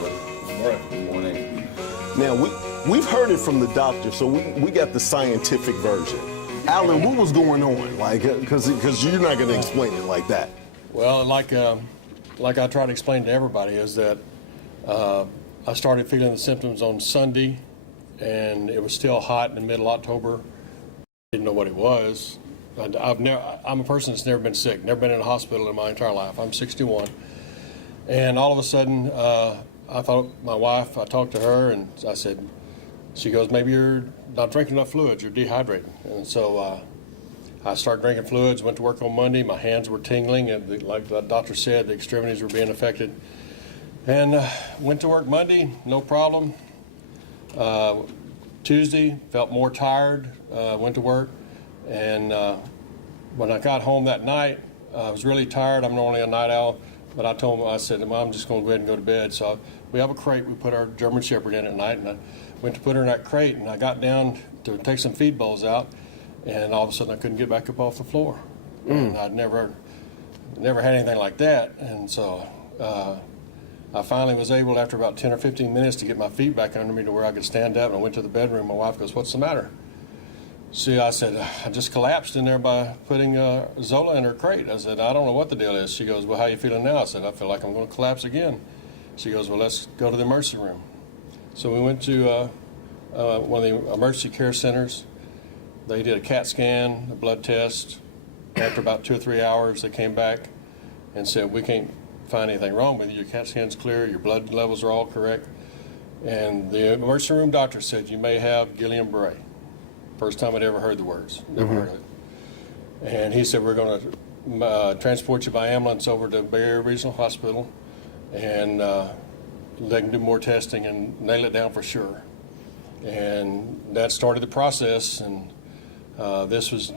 Alan. Good morning. Now, we've heard it from the doctor, so we got the scientific version. Alan, what was going on? Like, because you're not going to explain it like that. Well, like I try to explain to everybody, is that I started feeling the symptoms on Sunday, and it was still hot in the middle of October. Didn't know what it was. I'm a person that's never been sick, never been in a hospital in my entire life. I'm 61. And all of a sudden, I thought my wife, I talked to her, and I said, she goes, maybe you're not drinking enough fluids, you're dehydrated. And so I started drinking fluids, went to work on Monday, my hands were tingling, and like the doctor said, the extremities were being affected. And went to work Monday, no problem. Tuesday, felt more tired, went to work. And when I got home that night, I was really tired. I'm normally a night owl, but I told him, I said, Mom, I'm just going to go ahead and go to bed. So we have a crate we put our German Shepherd in at night, and I went to put her in that crate, and I got down to take some feed bowls out, and all of a sudden I couldn't get back up off the floor. And I'd never had anything like that. And so I finally was able, after about 10 or 15 minutes, to get my feet back under me to where I could stand up. And I went to the bedroom. My wife goes, what's the matter? See, I said, I just collapsed in there by putting Zola in her crate. I said, I don't know what the deal is. She goes, well, how you feeling now? I said, I feel like I'm going to collapse again. She goes, well, let's go to the emergency room. So we went to one of the emergency care centers. They did a CAT scan, a blood test. After about 2 or 3 hours, they came back and said, we can't find anything wrong with you. Your CAT scan's clear, your blood levels are all correct. And the emergency room doctor said, you may have Guillain-Barré. First time I'd ever heard the words, never heard of it. And he said, we're going to transport you by ambulance over to Bay Area Regional Hospital, and they can do more testing and nail it down for sure. And that started the process, and this was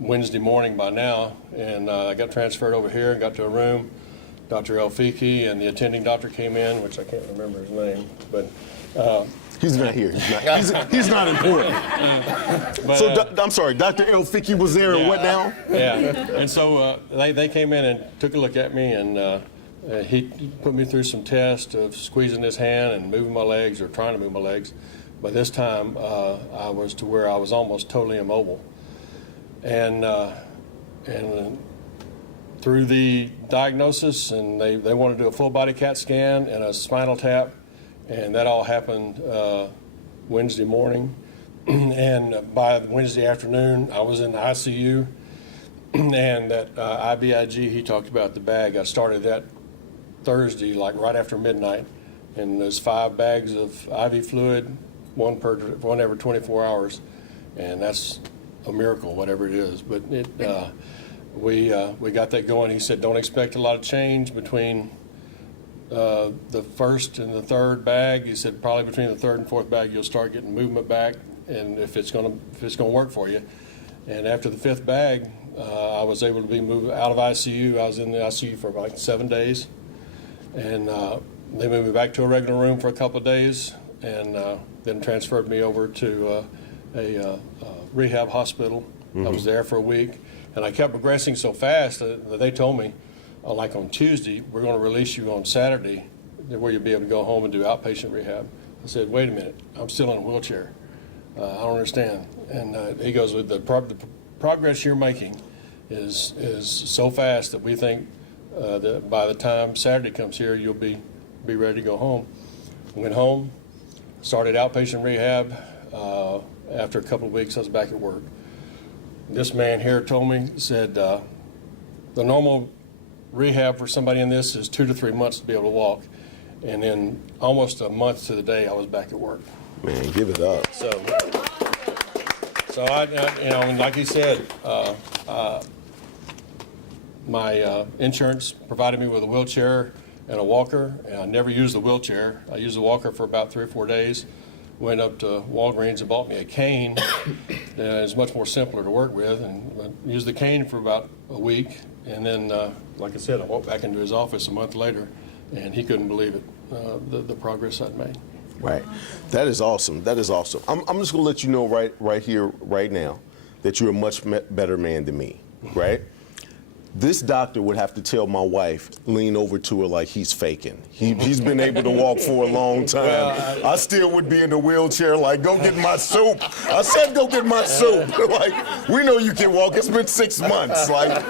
Wednesday morning by now, and I got transferred over here and got to a room. Dr. El Feki and the attending doctor came in, which I can't remember his name, but he's not here. He's not important. But, so, I'm sorry, Dr. El Feki was there, and what now? Yeah, and so they came in and took a look at me, and he put me through some tests of squeezing his hand and moving my legs, or trying to move my legs. But this time, I was to where I was almost totally immobile. And through the diagnosis, and they wanted to do a full body CAT scan and a spinal tap, and that all happened Wednesday morning. And by Wednesday afternoon, I was in the ICU, and that IVIG he talked about, the bag, I started that Thursday, like right after midnight, and there's 5 bags of IV fluid, one every 24 hours, and that's a miracle, whatever it is. But we got that going. He said, don't expect a lot of change between the first and the third bag. He said probably between the third and fourth bag you'll start getting movement back, and if it's going to work for you. And after the 5th bag, I was able to be moved out of ICU. I was in the ICU for like 7 days, and they moved me back to a regular room for a couple of days, and then transferred me over to a rehab hospital. I was there for a week, and I kept progressing so fast that they told me, like on Tuesday, we're going to release you on Saturday, where you'll be able to go home and do outpatient rehab. I said, wait a minute, I'm still in a wheelchair. I don't understand. And he goes, with the progress you're making is so fast that we think that by the time Saturday comes here, you'll be ready to go home. Went home, started outpatient rehab. After a couple of weeks, I was back at work. This man here told me, said, the normal rehab for somebody in this is 2 to 3 months to be able to walk. And then almost a month to the day, I was back at work. Man, give it up. So I and like he said, my insurance provided me with a wheelchair and a walker, and I never used the wheelchair. I used the walker for about 3 or 4 days. Went up to Walgreens and bought me a cane. It's much more simpler to work with, and I used the cane for about a week. And then, like I said, I walked back into his office a month later, and he couldn't believe it, the progress I'd made. Right. That is awesome. That is awesome. I'm just going to let you know right here, right now, that you're a much better man than me, right? This doctor would have to tell my wife, lean over to her like he's faking. He's been able to walk for a long time. Well, I still would be in the wheelchair like, go get my soup. I said, go get my soup. Like, we know you can walk. It's been 6 months. Like,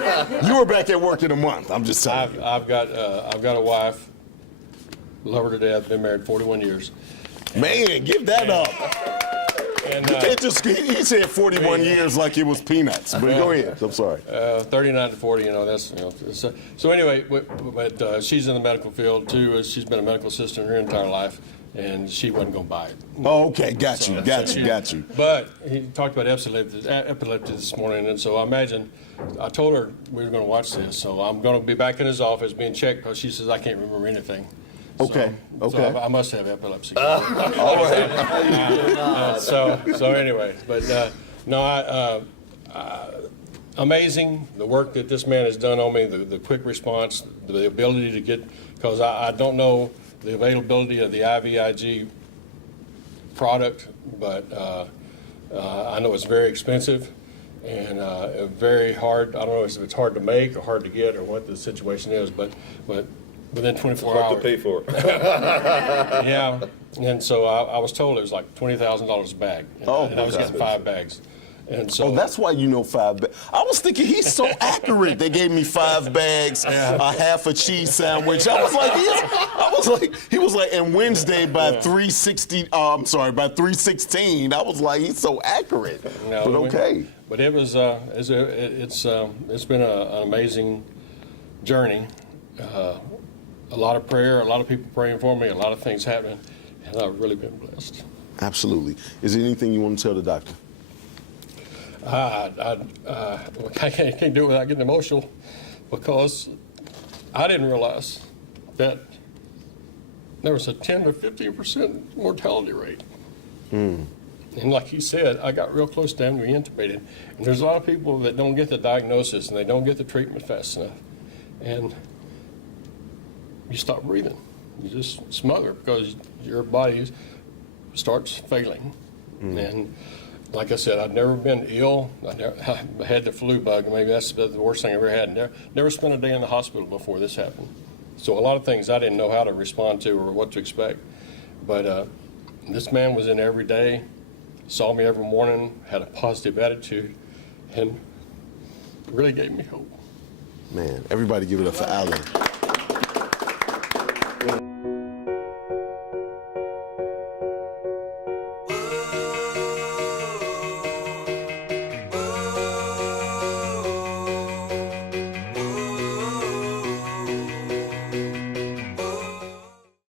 you were back at work in a month. I'm just telling you. I've got a wife, love her to death, been married 41 years. Man, give that up. And, You can't just, he said 41 years like it was peanuts. But go ahead. I'm sorry. 39 to 40, that's, so anyway, but she's in the medical field too. She's been a medical assistant her entire life, and she wasn't going to buy it. Oh, okay. Got you. But he talked about epilepsy this morning, and so I told her we were going to watch this, so I'm going to be back in his office being checked because she says I can't remember anything. Okay. So I must have epilepsy. All right. So anyway, but amazing the work that this man has done on me, the quick response, the ability to get, because I don't know the availability of the IVIG product, but I know it's very expensive and very hard. I don't know if it's hard to make or hard to get or what the situation is, but within 24 hours. Hard to pay for it. Yeah, and so I was told it was like $20,000 a bag, and I was getting 5 bags. And so, that's why you know 5 bags. I was thinking he's so accurate. They gave me 5 bags, a half a cheese sandwich. I was like, he was like, and Wednesday by 3:60. By 3:16. I was like, he's so accurate. No, but okay. But it was it's been an amazing journey. A lot of prayer, a lot of people praying for me, a lot of things happening, and I've really been blessed. Absolutely. Is there anything you want to tell the doctor? I can't do it without getting emotional, because I didn't realize that there was a 10 to 15% mortality rate. And like he said, I got real close to having to be intubated. And there's a lot of people that don't get the diagnosis and they don't get the treatment fast enough. And you stop breathing. You just smother because your body starts failing. And like I said, I've never been ill. I had the flu bug. Maybe that's the worst thing I ever had. Never spent a day in the hospital before this happened. So a lot of things I didn't know how to respond to or what to expect. But this man was in every day, saw me every morning, had a positive attitude, and really gave me hope. Man, everybody give it up for Alan.